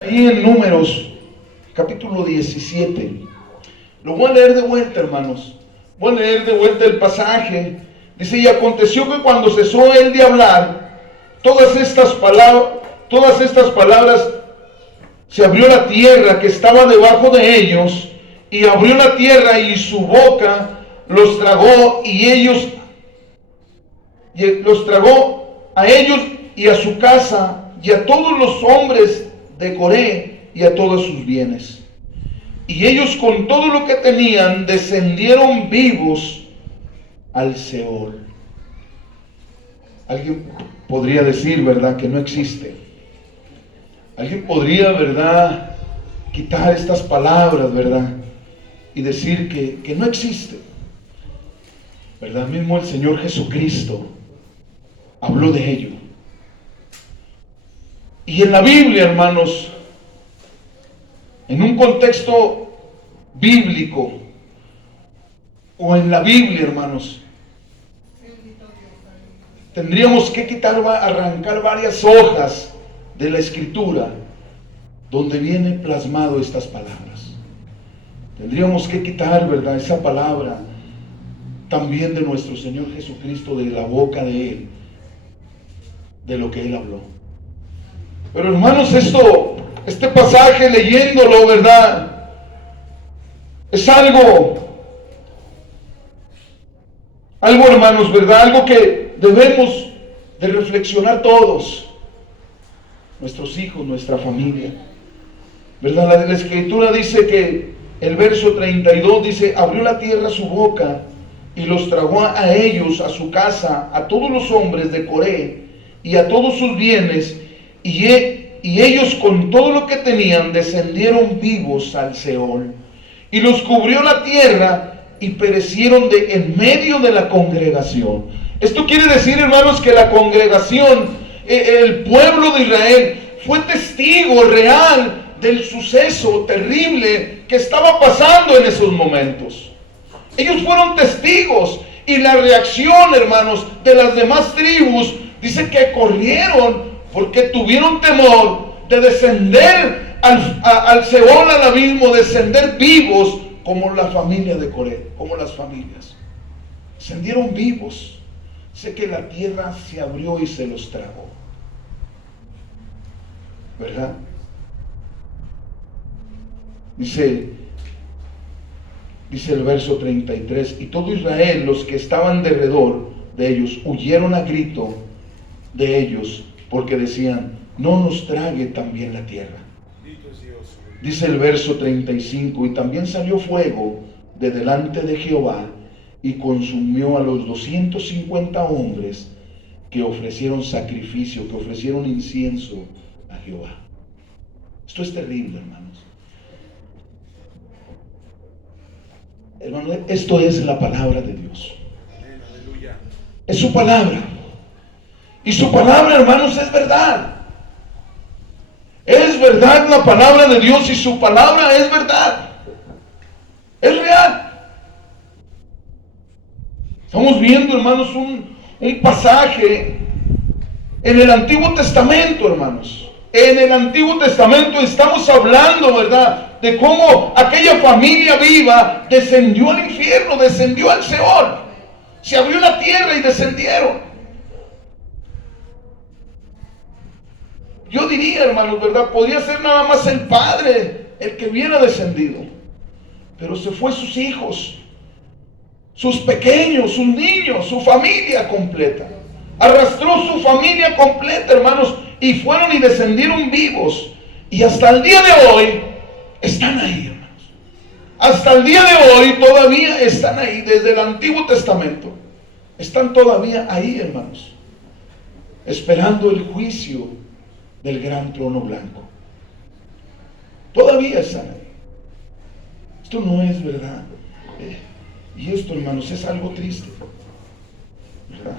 Ahí en Números, capítulo 17. Lo voy a leer de vuelta, hermanos. Voy a leer de vuelta el pasaje. Dice: y aconteció que cuando cesó él de hablar todas estas palabras, se abrió la tierra que estaba debajo de ellos, y abrió la tierra y su boca los tragó, los tragó a ellos y a su casa y a todos los hombres de Coré y a todos sus bienes. Y ellos con todo lo que tenían descendieron vivos al Seol. Alguien podría decir, ¿verdad?, que no existe. Alguien podría, ¿verdad?, quitar estas palabras, ¿verdad?, y decir que no existe. ¿Verdad? Mismo el Señor Jesucristo habló de ello. Y en la Biblia, hermanos, en un contexto bíblico, o en la Biblia, hermanos, tendríamos que arrancar varias hojas de la Escritura donde viene plasmado estas palabras. Tendríamos que quitar, ¿verdad?, esa palabra también de nuestro Señor Jesucristo, de la boca de Él, de lo que Él habló. Pero hermanos, este pasaje, leyéndolo, ¿verdad?, es algo, hermanos, ¿verdad?, algo que debemos de reflexionar todos, nuestros hijos, nuestra familia, ¿verdad? La Escritura dice que el verso 32 dice: abrió la tierra su boca y los tragó a ellos, a su casa, a todos los hombres de Coré y a todos sus bienes, y ellos con todo lo que tenían descendieron vivos al Seol, y los cubrió la tierra y perecieron en medio de la congregación. Esto quiere decir, hermanos, que la congregación, el pueblo de Israel, fue testigo real del suceso terrible que estaba pasando en esos momentos. Ellos fueron testigos, y la reacción, hermanos, de las demás tribus, dice que corrieron porque tuvieron temor de descender al Seol, al abismo, descender vivos, como la familia de Coré, como las familias. Descendieron vivos. Sé que la tierra se abrió y se los tragó, ¿verdad? Dice el verso 33: y todo Israel, los que estaban alrededor de ellos, huyeron a grito de ellos, porque decían: no nos trague también la tierra. Dice el verso 35: y también salió fuego de delante de Jehová y consumió a los 250 hombres que ofrecieron sacrificio, que ofrecieron incienso a Jehová. Esto es terrible, hermanos. Hermanos, esto es la palabra de Dios. Es su palabra. Y su palabra, hermanos, es verdad. Es verdad la palabra de Dios, y su palabra es verdad. Es real. Estamos viendo, hermanos, un pasaje en el Antiguo Testamento, hermanos. En el Antiguo Testamento estamos hablando, ¿verdad?, de cómo aquella familia viva descendió al infierno, descendió al Seol. Se abrió la tierra y descendieron. Yo diría, hermanos, ¿verdad?, podría ser nada más el padre el que hubiera descendido, pero se fue sus hijos, sus pequeños, sus niños, su familia completa. Arrastró su familia completa, hermanos, y fueron y descendieron vivos. Y hasta el día de hoy están ahí, hermanos. Hasta el día de hoy todavía están ahí. Desde el Antiguo Testamento están todavía ahí, hermanos, esperando el juicio del gran trono blanco. Todavía están ahí. Esto no es verdad. Y esto, hermanos, es algo triste, ¿verdad?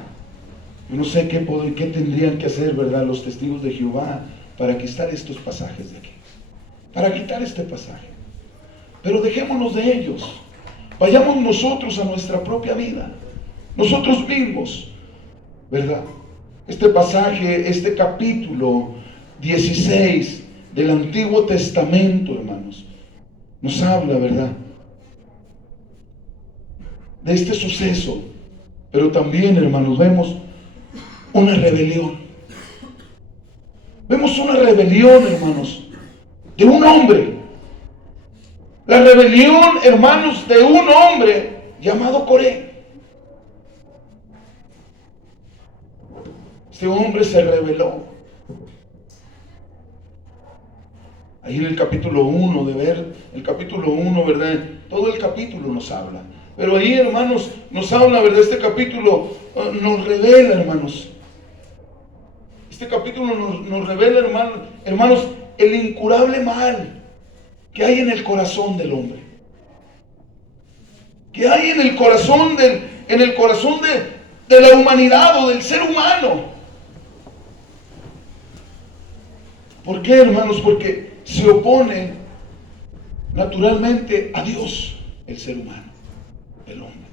Yo no sé qué tendrían que hacer, ¿verdad?, los testigos de Jehová para quitar estos pasajes de aquí, para quitar este pasaje. Pero dejémonos de ellos. Vayamos nosotros a nuestra propia vida, nosotros mismos, ¿verdad? Este pasaje, este capítulo 16 del Antiguo Testamento, hermanos, nos habla, ¿verdad?, de este suceso. Pero también, hermanos, vemos una rebelión. Vemos una rebelión, hermanos, de un hombre. La rebelión, hermanos, de un hombre llamado Coré. Este hombre se rebeló. Ahí en el capítulo 1, el capítulo 1, ¿verdad? Todo el capítulo nos habla. Pero ahí, hermanos, nos habla, ¿verdad? Este capítulo nos revela, hermanos. Este capítulo nos revela, hermanos, el incurable mal que hay en el corazón del hombre. Que hay en el corazón de la humanidad o del ser humano. ¿Por qué, hermanos? Porque se opone naturalmente a Dios, el ser humano, el hombre.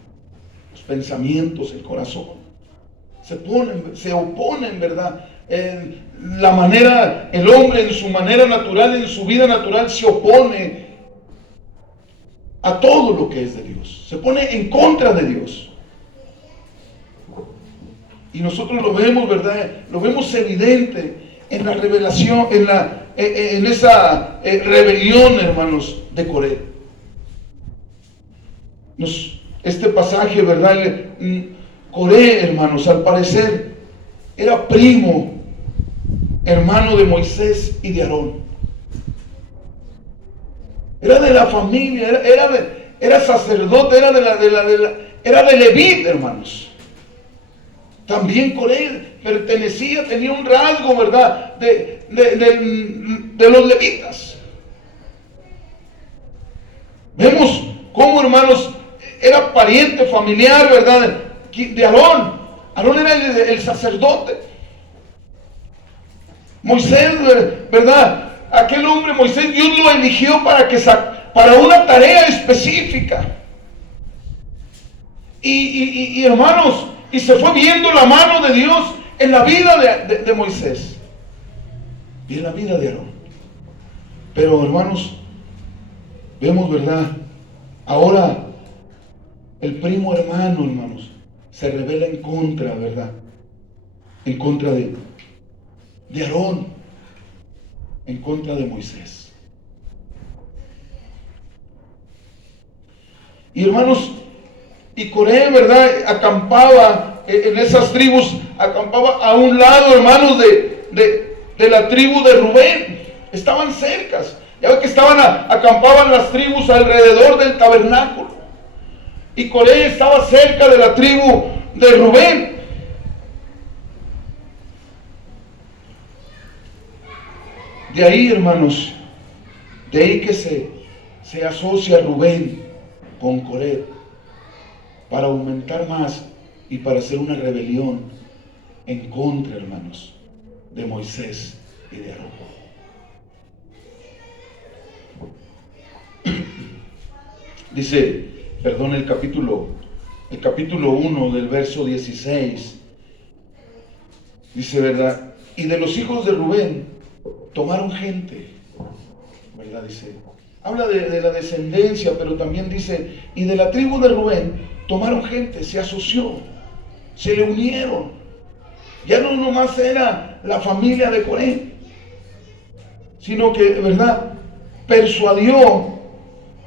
Los pensamientos, el corazón, se oponen, ¿verdad? El hombre en su manera natural, en su vida natural, se opone a todo lo que es de Dios. Se pone en contra de Dios. Y nosotros lo vemos, ¿verdad? Lo vemos evidente en la revelación, en esa rebelión, hermanos, de Coré. Este pasaje, ¿verdad? Coré, hermanos, al parecer era primo, hermano de Moisés y de Aarón. Era de la familia, era sacerdote, era de Leví, hermanos. También Coré tenía un rasgo, ¿verdad?, de los levitas. Vemos cómo, hermanos, era pariente familiar, ¿verdad?, de Aarón. Aarón era el sacerdote. Moisés, ¿verdad?, aquel hombre, Moisés, Dios lo eligió para una tarea específica. Y hermanos, y se fue viendo la mano de Dios en la vida de Moisés y en la vida de Aarón. Pero, hermanos, vemos, ¿verdad?, ahora el primo hermano, hermanos, se revela en contra, ¿verdad?, en contra de Aarón, en contra de Moisés. Y, hermanos, y Coré, ¿verdad?, acampaba en esas tribus, acampaba a un lado, hermanos, de la tribu de Rubén. Estaban cercas. Ya ven que acampaban las tribus alrededor del tabernáculo. Y Coré estaba cerca de la tribu de Rubén. De ahí, hermanos, de ahí que se asocia Rubén con Coré para aumentar más y para hacer una rebelión en contra, hermanos, de Moisés y de Aarón. Dice, perdón, el capítulo 1 del verso 16, dice, ¿verdad? Y de los hijos de Rubén tomaron gente, ¿verdad? Dice, habla de la descendencia, pero también dice, y de la tribu de Rubén tomaron gente, se asoció, se le unieron. Ya no nomás era la familia de Coré, sino que, ¿verdad?, persuadió,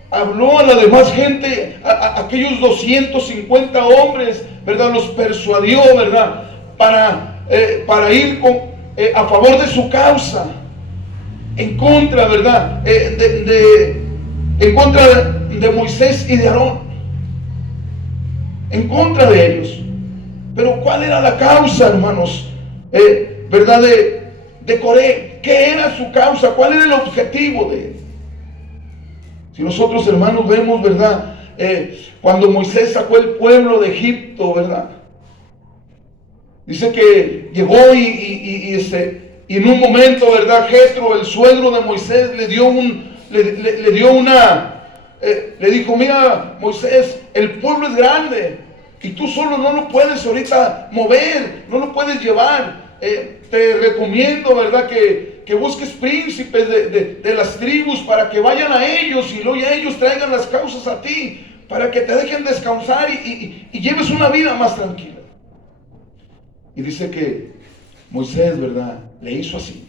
habló a la demás gente, a aquellos 250 hombres, ¿verdad?, los persuadió, ¿verdad?, para ir a favor de su causa, en contra, ¿verdad?, en contra de Moisés y de Aarón, en contra de ellos. Pero ¿cuál era la causa, hermanos, verdad, de Coré? ¿Qué era su causa? ¿Cuál era el objetivo de él? Si nosotros, hermanos, vemos, ¿verdad?, cuando Moisés sacó el pueblo de Egipto, ¿verdad?, dice que llegó y en un momento, ¿verdad?, Jetro, el suegro de Moisés, le dijo, mira, Moisés, el pueblo es grande y tú solo no lo puedes ahorita mover, no lo puedes llevar. Te recomiendo, ¿verdad?, que que busques príncipes de las tribus para que vayan a ellos y luego ya ellos traigan las causas a ti, para que te dejen descansar y lleves una vida más tranquila. Y dice que Moisés, ¿verdad?, le hizo así.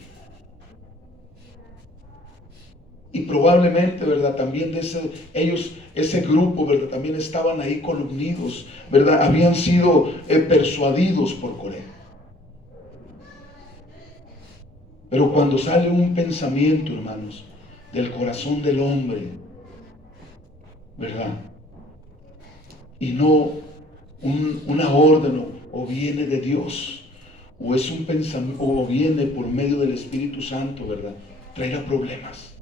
Y probablemente, ¿verdad?, también ese grupo, ¿verdad?, también estaban ahí columnidos, ¿verdad?, habían sido persuadidos por Coré. Pero cuando sale un pensamiento, hermanos, del corazón del hombre, ¿verdad?, y no una orden o viene de Dios, o es un pensamiento, o viene por medio del Espíritu Santo, ¿verdad?, traerá problemas.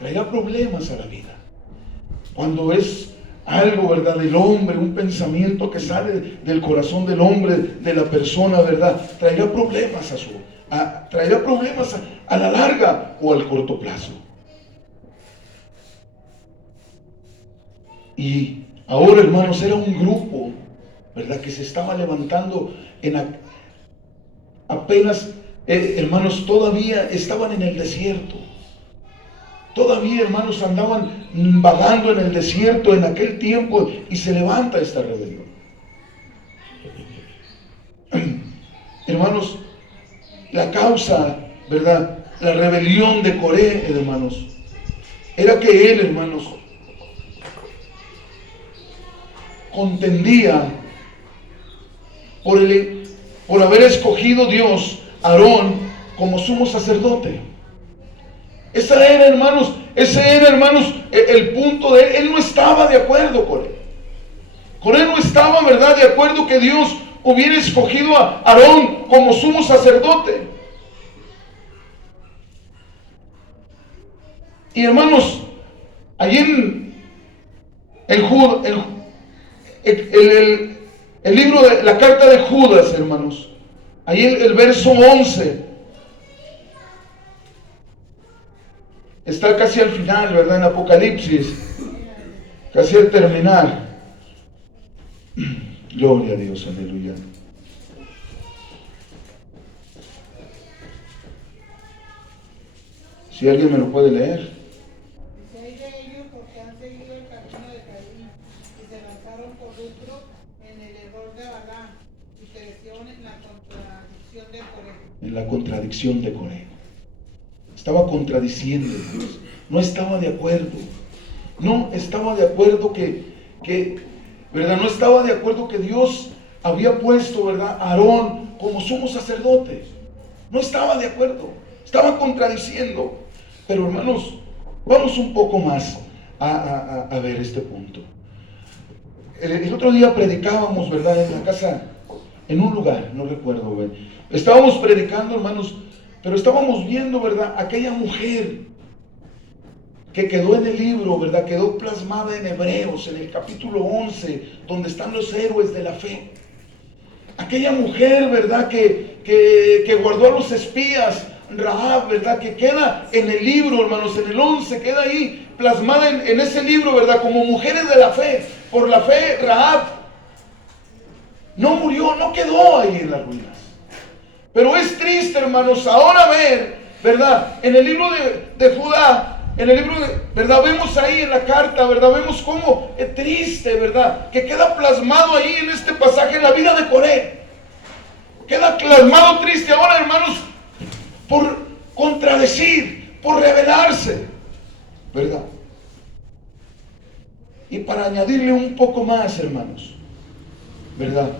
Traerá problemas a la vida. Cuando es algo, ¿verdad?, del hombre, un pensamiento que sale del corazón del hombre, de la persona, ¿verdad?, traerá problemas traerá problemas a la larga o al corto plazo. Y ahora, hermanos, era un grupo, ¿verdad?, que se estaba levantando apenas, hermanos, todavía estaban en el desierto. Todavía, hermanos, andaban vagando en el desierto en aquel tiempo y se levanta esta rebelión. Hermanos, la causa, ¿verdad?, la rebelión de Coré, hermanos, era que él, hermanos, contendía por haber escogido Dios a Aarón como sumo sacerdote. Ese era, hermanos, el punto de él. Él no estaba de acuerdo con él. Con él no estaba, ¿verdad?, de acuerdo que Dios hubiera escogido a Aarón como sumo sacerdote. Y hermanos, allí en el libro de la carta de Judas, hermanos, ahí el verso 11, está casi al final, ¿verdad?, en Apocalipsis, casi al terminar. Gloria a Dios, aleluya. Si alguien me lo puede leer. Dice: hay de ellos porque han seguido el camino de Caín y se lanzaron por lucro en el error de Balaam y crecieron en la contradicción de Coré. En la contradicción de Coré. Estaba contradiciendo a Dios. No estaba de acuerdo. No estaba de acuerdo ¿verdad? No estaba de acuerdo que Dios había puesto, ¿verdad?, a Aarón como sumo sacerdote. No estaba de acuerdo. Estaba contradiciendo. Pero, hermanos, vamos un poco más a ver este punto. El otro día predicábamos, ¿verdad?, en la casa, en un lugar, no recuerdo, ¿verdad? Estábamos predicando, hermanos, pero estábamos viendo, ¿verdad?, aquella mujer que quedó en el libro, ¿verdad?, quedó plasmada en Hebreos, en el capítulo 11, donde están los héroes de la fe. Aquella mujer, ¿verdad?, que guardó a los espías, Rahab, ¿verdad?, que queda en el libro, hermanos, en el 11, queda ahí plasmada en ese libro, ¿verdad?, como mujeres de la fe. Por la fe, Rahab no murió, no quedó ahí en las ruinas. Pero es triste, hermanos, ahora ver, ¿verdad?, en el libro de Judá, en el libro ¿verdad?, vemos ahí en la carta, ¿verdad?, vemos cómo es triste, ¿verdad?, que queda plasmado ahí en este pasaje la vida de Coré. Queda plasmado triste ahora, hermanos, por contradecir, por rebelarse, ¿verdad? Y para añadirle un poco más, hermanos, ¿verdad?,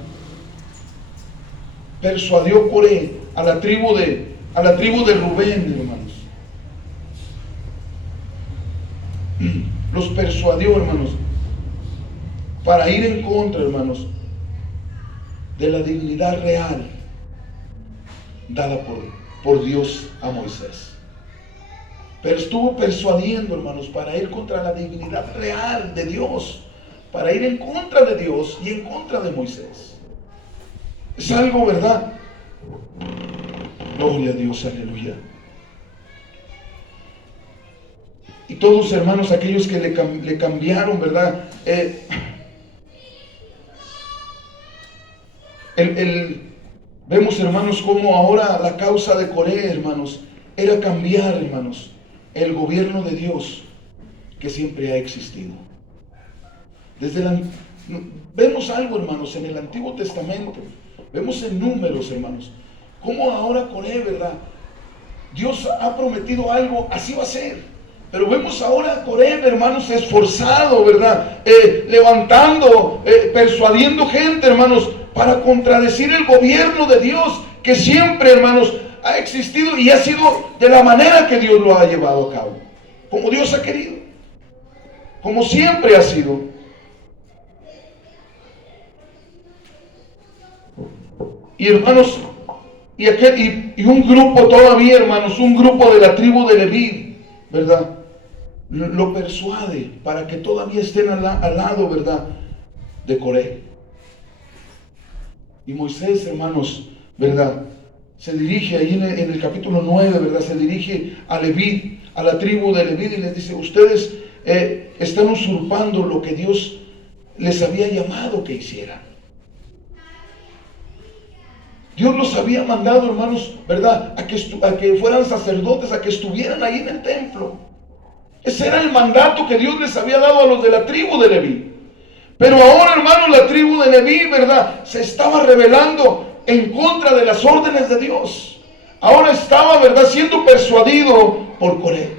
persuadió Coré a la tribu de Rubén, hermanos. Los persuadió, hermanos, para ir en contra, hermanos, de la dignidad real dada por Dios a Moisés. Pero estuvo persuadiendo, hermanos, para ir contra la dignidad real de Dios, para ir en contra de Dios y en contra de Moisés. Es algo, ¿verdad? Gloria a Dios, aleluya. Y todos, hermanos, aquellos que le cambiaron, ¿verdad? Vemos hermanos, cómo ahora la causa de Coré, hermanos, era cambiar, hermanos, el gobierno de Dios que siempre ha existido. Vemos algo, hermanos, en el Antiguo Testamento, vemos en Números, hermanos, cómo ahora Coré, ¿verdad? Dios ha prometido algo, así va a ser. Pero vemos ahora a Coré, hermanos, esforzado, ¿verdad? Levantando, persuadiendo gente, hermanos, para contradecir el gobierno de Dios, que siempre, hermanos, ha existido y ha sido de la manera que Dios lo ha llevado a cabo, como Dios ha querido, como siempre ha sido. Y hermanos, y un grupo todavía, hermanos, un grupo de la tribu de Leví, ¿verdad? Lo persuade para que todavía estén al lado, ¿verdad?, de Coré. Y Moisés, hermanos, ¿verdad?, se dirige ahí en el capítulo 9, ¿verdad?, se dirige a Leví, a la tribu de Leví, y les dice: ustedes están usurpando lo que Dios les había llamado que hicieran. Dios los había mandado, hermanos, ¿verdad?, a que fueran sacerdotes, a que estuvieran ahí en el templo. Ese era el mandato que Dios les había dado a los de la tribu de Leví. Pero ahora, hermanos, la tribu de Leví, ¿verdad?, se estaba rebelando en contra de las órdenes de Dios. Ahora estaba, ¿verdad?, siendo persuadido por Coré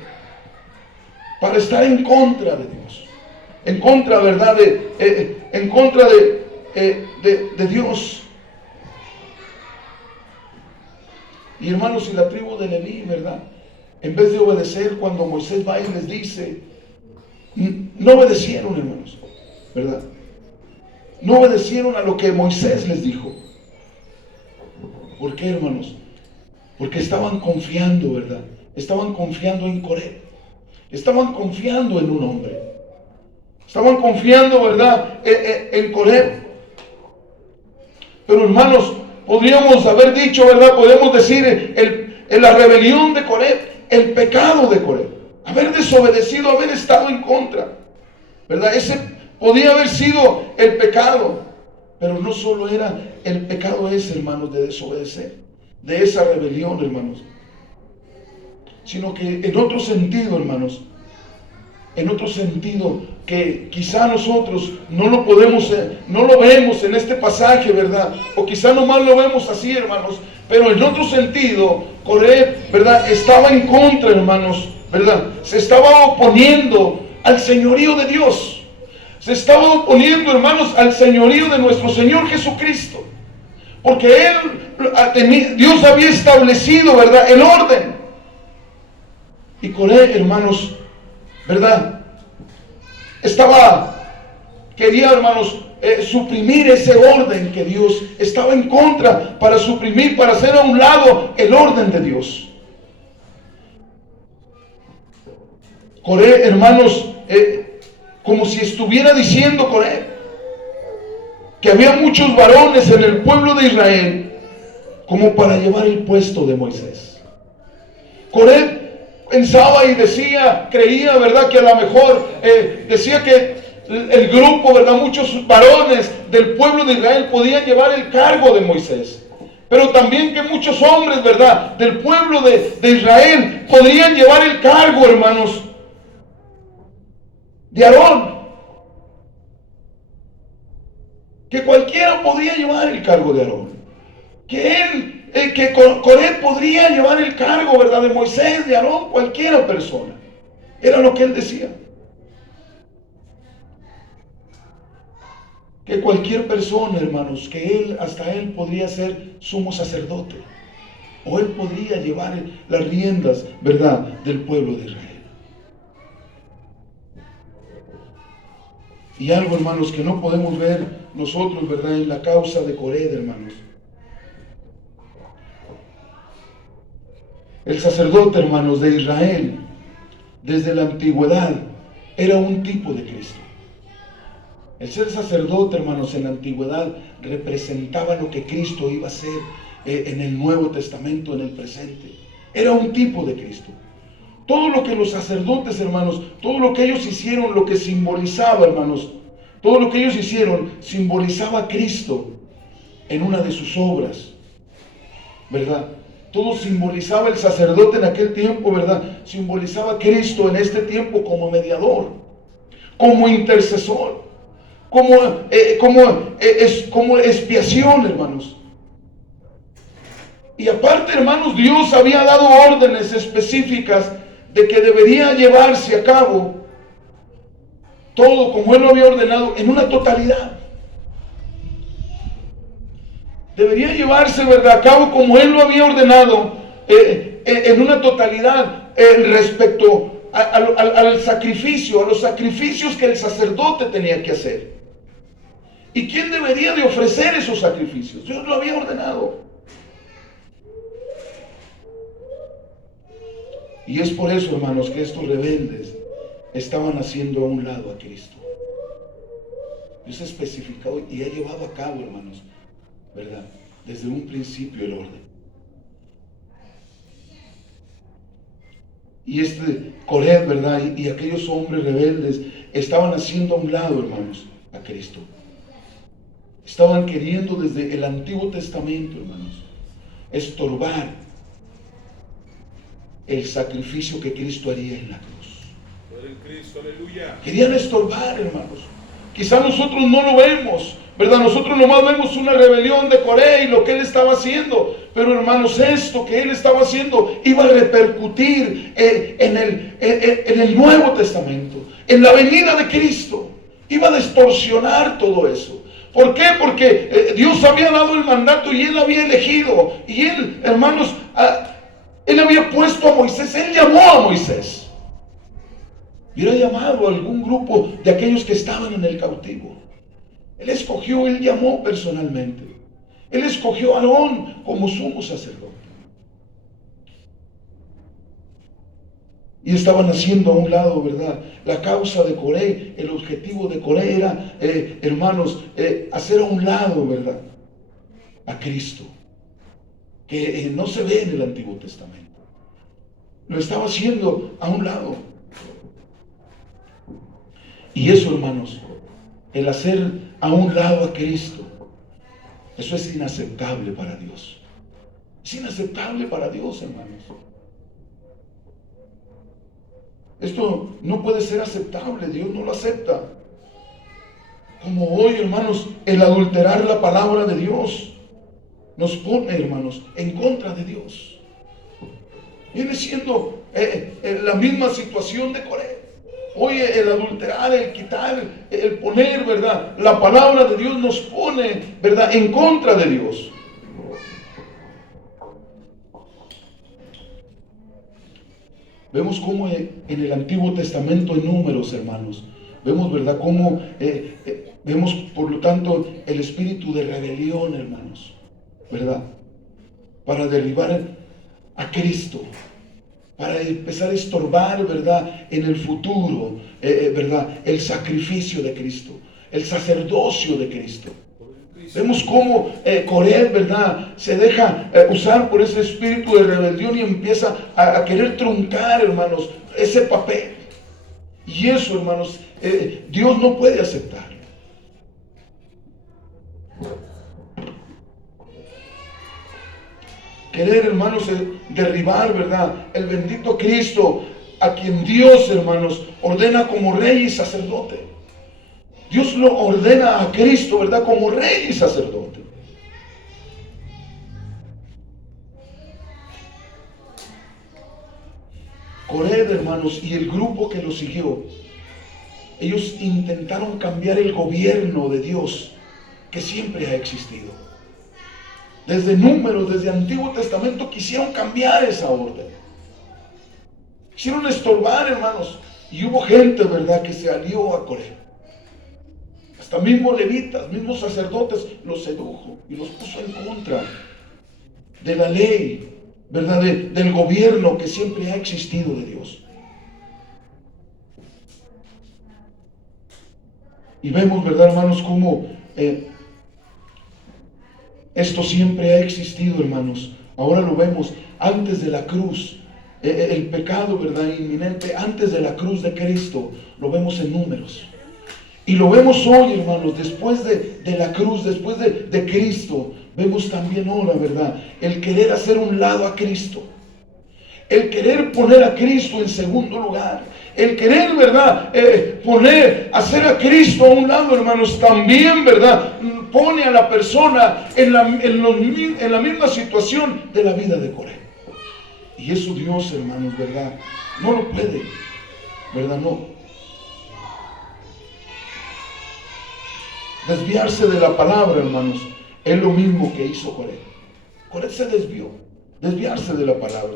para estar en contra de Dios, en contra, ¿verdad?, en contra de Dios. Y hermanos, y la tribu de Leví, ¿verdad?, en vez de obedecer cuando Moisés va y les dice, no obedecieron, hermanos, ¿verdad? No obedecieron a lo que Moisés les dijo. ¿Por qué, hermanos? Porque estaban confiando, ¿verdad? Estaban confiando en Coré. Estaban confiando en un hombre. Estaban confiando, ¿verdad?, en Coré. Pero, hermanos, podríamos haber dicho, ¿verdad?, podemos decir en la rebelión de Coré, el pecado de Coré, haber desobedecido, haber estado en contra, ¿verdad? Ese podía haber sido el pecado. Pero no solo era el pecado ese, hermanos, de desobedecer, de esa rebelión, hermanos, sino que en otro sentido, hermanos, en otro sentido que quizá nosotros no lo vemos en este pasaje, ¿verdad? O quizá nomás lo vemos así, hermanos, pero en otro sentido, Coré, ¿verdad?, estaba en contra, hermanos, ¿verdad? Se estaba oponiendo al señorío de Dios. Se estaba oponiendo, hermanos, al señorío de nuestro Señor Jesucristo. Porque Dios había establecido, ¿verdad?, el orden. Y Coré, hermanos, ¿verdad?, quería, hermanos, suprimir ese orden que Dios estaba en contra, para suprimir, para hacer a un lado el orden de Dios. Coré, hermanos, como si estuviera diciendo Coré que había muchos varones en el pueblo de Israel como para llevar el puesto de Moisés. Coré pensaba y creía, ¿verdad?, que a lo mejor decía que el grupo, ¿verdad?, muchos varones del pueblo de Israel podían llevar el cargo de Moisés. Pero también que muchos hombres, ¿verdad?, del pueblo de Israel podrían llevar el cargo, hermanos, de Aarón. Que cualquiera podía llevar el cargo de Aarón. Que Coré podría llevar el cargo, ¿verdad?, de Moisés, de Aarón, cualquiera persona. Era lo que él decía. Que cualquier persona, hermanos, que hasta él podría ser sumo sacerdote. O él podría llevar las riendas, ¿verdad?, del pueblo de Israel. Y algo, hermanos, que no podemos ver nosotros, ¿verdad?, en la causa de Coré, hermanos. El sacerdote, hermanos, de Israel, desde la antigüedad, era un tipo de Cristo. El ser sacerdote, hermanos, en la antigüedad representaba lo que Cristo iba a hacer en el Nuevo Testamento, en el presente. Era un tipo de Cristo. Todo lo que los sacerdotes, hermanos, todo lo que ellos hicieron, lo que simbolizaba, hermanos, todo lo que ellos hicieron simbolizaba a Cristo en una de sus obras. ¿verdad? Todo simbolizaba el sacerdote en aquel tiempo, ¿verdad? Simbolizaba a Cristo en este tiempo como mediador, como intercesor, como expiación, hermanos. Y aparte, hermanos, Dios había dado órdenes específicas de que debería llevarse a cabo todo como Él lo había ordenado en una totalidad. Debería llevarse, ¿verdad?, a cabo como Él lo había ordenado en una totalidad respecto al sacrificio, a los sacrificios que el sacerdote tenía que hacer. ¿Y quién debería de ofrecer esos sacrificios? Dios lo había ordenado. Y es por eso, hermanos, que estos rebeldes estaban haciendo a un lado a Cristo. Dios ha especificado y ha llevado a cabo, hermanos, ¿verdad?, desde un principio el orden. Y Coré, ¿verdad?, y aquellos hombres rebeldes estaban haciendo a un lado, hermanos, a Cristo. Estaban queriendo desde el Antiguo Testamento, hermanos, estorbar el sacrificio que Cristo haría en la cruz. Cristo, aleluya. Querían estorbar, hermanos. Quizá nosotros no lo vemos, ¿verdad? Nosotros nomás vemos una rebelión de Coré y lo que él estaba haciendo. Pero, hermanos, esto que él estaba haciendo iba a repercutir en el Nuevo Testamento, en la venida de Cristo. Iba a distorsionar todo eso. ¿Por qué? Porque Dios había dado el mandato y Él había elegido. Y Él, hermanos, Él había puesto a Moisés. Él llamó a Moisés. Y era llamado a algún grupo de aquellos que estaban en el cautivo. Él escogió, Él llamó personalmente. Él escogió a Aarón como sumo sacerdote. Y estaban haciendo a un lado, ¿verdad?, la causa de Coré. El objetivo de Coré era, hermanos, hacer a un lado, ¿verdad?, a Cristo, que no se ve en el Antiguo Testamento. Lo estaba haciendo a un lado. Y eso, hermanos, el hacer a un lado a Cristo, eso es inaceptable para Dios. Es inaceptable para Dios, hermanos. Esto no puede ser aceptable, Dios no lo acepta. Como hoy, hermanos, el adulterar la palabra de Dios nos pone, hermanos, en contra de Dios. Viene siendo la misma situación de Coré. Hoy el adulterar, el quitar, el poner, ¿verdad?, la palabra de Dios nos pone, ¿verdad?, en contra de Dios. Vemos cómo en el Antiguo Testamento, en Números, hermanos, vemos, ¿verdad?, cómo vemos, por lo tanto, el espíritu de rebelión, hermanos, ¿verdad?, para derribar a Cristo, para empezar a estorbar, ¿verdad?, en el futuro, ¿verdad?, el sacrificio de Cristo, el sacerdocio de Cristo. Vemos cómo Coré, ¿verdad?, se deja usar por ese espíritu de rebelión y empieza a querer truncar, hermanos, ese papel. Y eso, hermanos, Dios no puede aceptarlo. Querer, hermanos, derribar, ¿verdad?, el bendito Cristo, a quien Dios, hermanos, ordena como rey y sacerdote. Dios lo ordena a Cristo, ¿verdad?, como rey y sacerdote. Coré, hermanos, y el grupo que lo siguió, ellos intentaron cambiar el gobierno de Dios que siempre ha existido. Desde Números, desde Antiguo Testamento, quisieron cambiar esa orden. Quisieron estorbar, hermanos. Y hubo gente, ¿verdad?, que se alió a Coré. Hasta mismos levitas, mismos sacerdotes, los sedujo y los puso en contra de la ley, ¿verdad?, del gobierno que siempre ha existido de Dios. Y vemos, ¿verdad, hermanos, cómo esto siempre ha existido, hermanos. Ahora lo vemos antes de la cruz. El pecado, ¿verdad?, inminente antes de la cruz de Cristo, lo vemos en Números. Y lo vemos hoy, hermanos, después de la cruz, después de Cristo, vemos también ahora, ¿verdad? El querer hacer un lado a Cristo. El querer poner a Cristo en segundo lugar. El querer, ¿verdad? Hacer a Cristo a un lado, hermanos, también, ¿verdad? Pone a la persona en la misma situación de la vida de Coré. Y eso Dios, hermanos, ¿verdad? No lo puede, ¿verdad? No. Desviarse de la palabra, hermanos, es lo mismo que hizo Coré. Coré se desvió, desviarse de la palabra.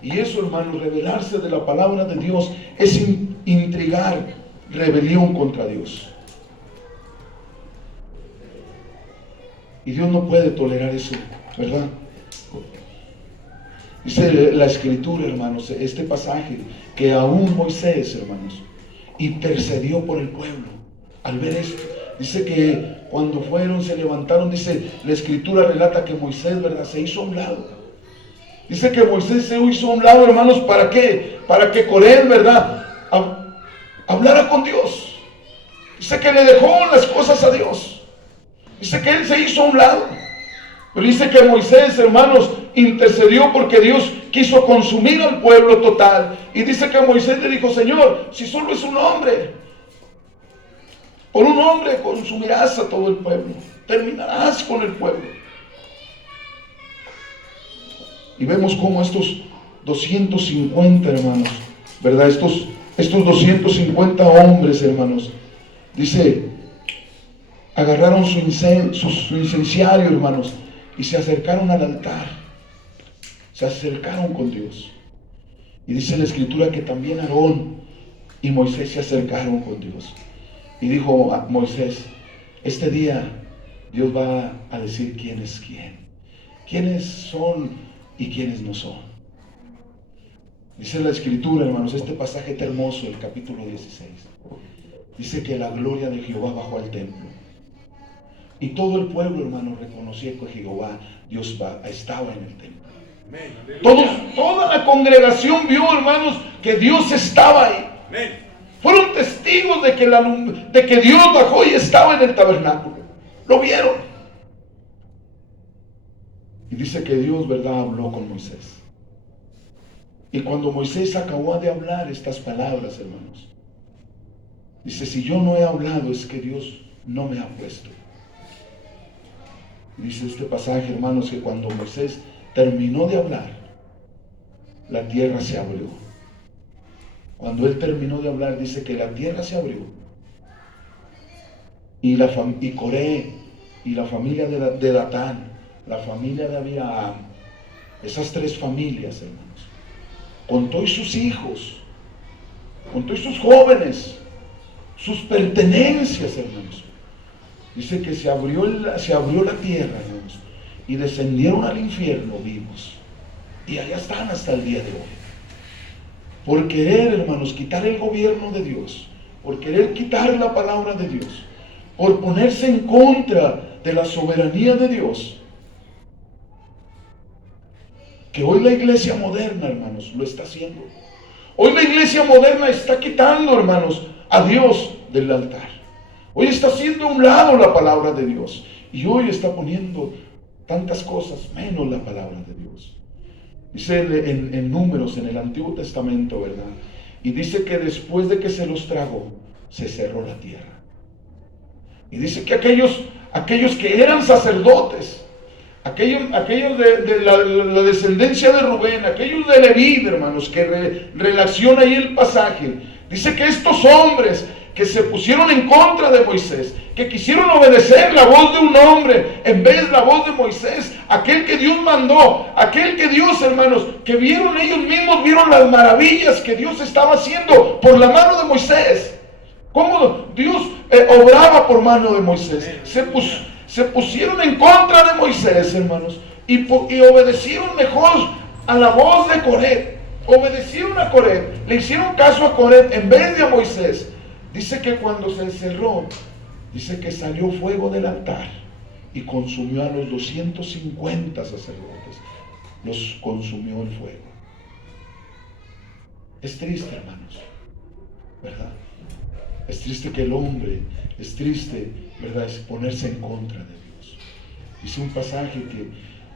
Y eso, hermanos, rebelarse de la palabra de Dios es intrigar rebelión contra Dios. Y Dios no puede tolerar eso, ¿verdad? Dice la Escritura, hermanos, este pasaje, que aún Moisés, hermanos, intercedió por el pueblo. Al ver esto, dice que cuando se levantaron, dice, la Escritura relata que Moisés, ¿verdad?, se hizo a un lado. Dice que Moisés se hizo a un lado, hermanos, ¿para qué? Para que Coré, ¿verdad?, hablara con Dios. Dice que le dejó las cosas a Dios. Dice que él se hizo a un lado. Pero dice que Moisés, hermanos, intercedió porque Dios quiso consumir al pueblo total. Y dice que Moisés le dijo, Señor, si solo es un hombre, por un hombre consumirás a todo el pueblo, terminarás con el pueblo. Y vemos cómo estos 250, hermanos, ¿verdad? Estos 250 hombres, hermanos, dice, agarraron su incenciario, hermanos, y se acercaron al altar. Se acercaron con Dios. Y dice la Escritura que también Aarón y Moisés se acercaron con Dios. Y dijo a Moisés, este día Dios va a decir quién es quién. Quiénes son y quiénes no son. Dice la Escritura, hermanos, este pasaje tan hermoso, el capítulo 16. Dice que la gloria de Jehová bajó al templo. Y todo el pueblo, hermanos, reconocía que Jehová, Dios estaba en el templo. Toda la congregación vio, hermanos, que Dios estaba ahí. Fueron testigos de que Dios bajó y estaba en el tabernáculo. Lo vieron. Y dice que Dios, ¿verdad?, habló con Moisés. Y cuando Moisés acabó de hablar estas palabras, hermanos, dice, si yo no he hablado es que Dios no me ha puesto. Dice este pasaje, hermanos, que cuando Moisés terminó de hablar, la tierra se abrió. Cuando él terminó de hablar, dice que la tierra se abrió. Y Coré y la familia de Datán, la familia de Abiram, esas tres familias, hermanos, con todos sus hijos, con todos sus jóvenes, sus pertenencias, hermanos, dice que se abrió la tierra, hermanos, y descendieron al infierno vivos. Y allá están hasta el día de hoy. Por querer, hermanos, quitar el gobierno de Dios, por querer quitar la palabra de Dios, por ponerse en contra de la soberanía de Dios, que hoy la iglesia moderna, hermanos, lo está haciendo. Hoy la iglesia moderna está quitando, hermanos, a Dios del altar. Hoy está haciendo a un lado la palabra de Dios. Y hoy está poniendo tantas cosas menos la palabra de Dios. Dice en Números, en el Antiguo Testamento, ¿verdad? Y dice que después de que se los tragó, se cerró la tierra. Y dice que aquellos que eran sacerdotes, aquellos de la descendencia de Rubén, aquellos de Leví, hermanos, que relaciona ahí el pasaje, dice que estos hombres que se pusieron en contra de Moisés, que quisieron obedecer la voz de un hombre en vez de la voz de Moisés, aquel que Dios mandó, aquel que Dios, hermanos, que ellos mismos vieron las maravillas que Dios estaba haciendo por la mano de Moisés. Cómo Dios obraba por mano de Moisés. Se pusieron en contra de Moisés, hermanos, y obedecieron mejor a la voz de Coré. Obedecieron a Coré, le hicieron caso a Coré en vez de a Moisés. Dice que cuando se encerró, dice que salió fuego del altar y consumió a los 250 sacerdotes. Los consumió el fuego. Es triste, hermanos, ¿verdad? Es triste que el hombre, es triste, ¿verdad?, es ponerse en contra de Dios. Dice un pasaje que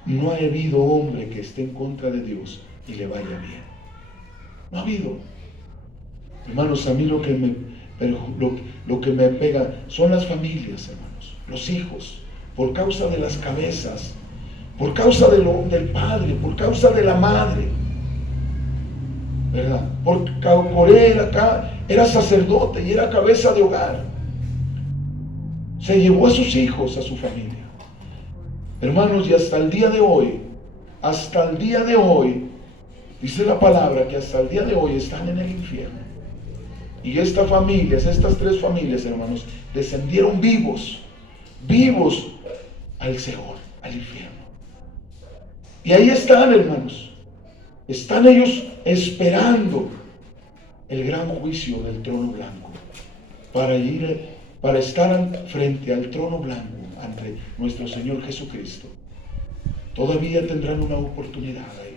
no ha habido hombre que esté en contra de Dios y le vaya bien. No ha habido. Hermanos, a mí lo que me pega son las familias, hermanos, los hijos, por causa de las cabezas, por causa del padre, por causa de la madre, ¿verdad? Por él acá era sacerdote y era cabeza de hogar. Se llevó a sus hijos, a su familia. Hermanos, y hasta el día de hoy, dice la palabra que hasta el día de hoy están en el infierno. Y estas tres familias, hermanos, descendieron vivos al Seol, al infierno. Y ahí están, hermanos. Están ellos esperando el gran juicio del trono blanco, para estar frente al trono blanco ante nuestro Señor Jesucristo. Todavía tendrán una oportunidad ahí.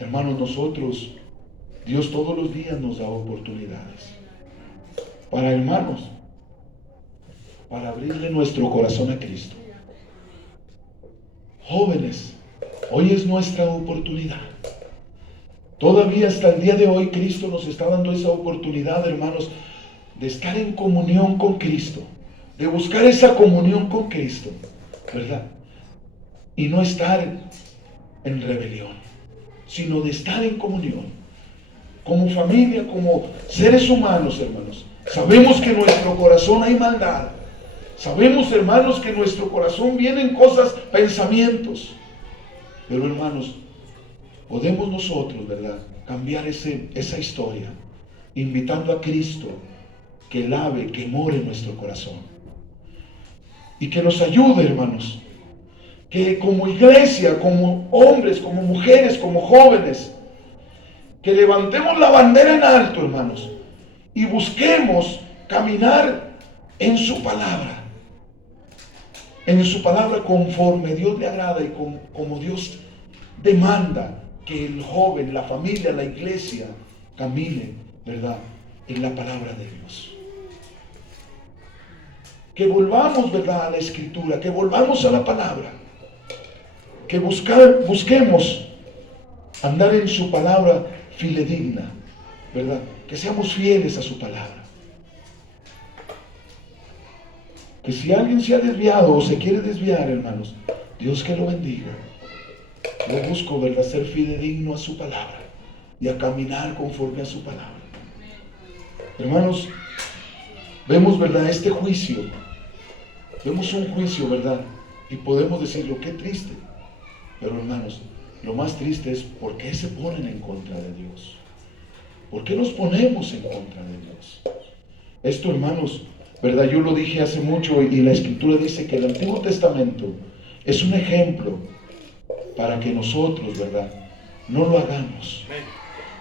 Hermanos, nosotros, Dios todos los días nos da oportunidades para, hermanos, para abrirle nuestro corazón a Cristo. Jóvenes, hoy es nuestra oportunidad. Todavía hasta el día de hoy Cristo nos está dando esa oportunidad, hermanos, de estar en comunión con Cristo, de buscar esa comunión con Cristo, ¿verdad? Y no estar en rebelión, sino de estar en comunión, como familia, como seres humanos, hermanos. Sabemos que en nuestro corazón hay maldad. Sabemos, hermanos, que en nuestro corazón vienen cosas, pensamientos. Pero, hermanos, podemos nosotros, ¿verdad?, cambiar esa historia, invitando a Cristo que lave, que more en nuestro corazón. Y que nos ayude, hermanos, que como iglesia, como hombres, como mujeres, como jóvenes, que levantemos la bandera en alto, hermanos, y busquemos caminar en su palabra conforme Dios le agrada y como Dios demanda que el joven, la familia, la iglesia camine, ¿verdad?, en la palabra de Dios. Que volvamos, ¿verdad?, a la Escritura, que volvamos a la palabra, que busquemos andar en su palabra fidedigna, ¿verdad?, que seamos fieles a su palabra. Que si alguien se ha desviado o se quiere desviar, hermanos, Dios que lo bendiga. Yo busco, ¿verdad?, ser fidedigno a su palabra y a caminar conforme a su palabra. Hermanos, vemos, ¿verdad?, este juicio. Vemos un juicio, ¿verdad? Y podemos decirlo, qué triste. Pero, hermanos, lo más triste es ¿por qué se ponen en contra de Dios? ¿Por qué nos ponemos en contra de Dios? Esto, hermanos, ¿verdad? Yo lo dije hace mucho y la Escritura dice que el Antiguo Testamento es un ejemplo para que nosotros, ¿verdad?, no lo hagamos.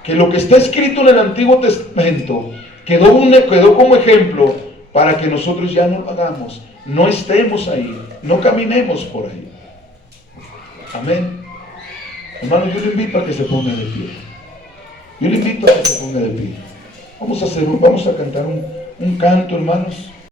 Que lo que está escrito en el Antiguo Testamento quedó como ejemplo para que nosotros ya no lo hagamos, no estemos ahí, no caminemos por ahí. Amén. Hermano, yo le invito a que se ponga de pie. Vamos a cantar un canto, hermanos.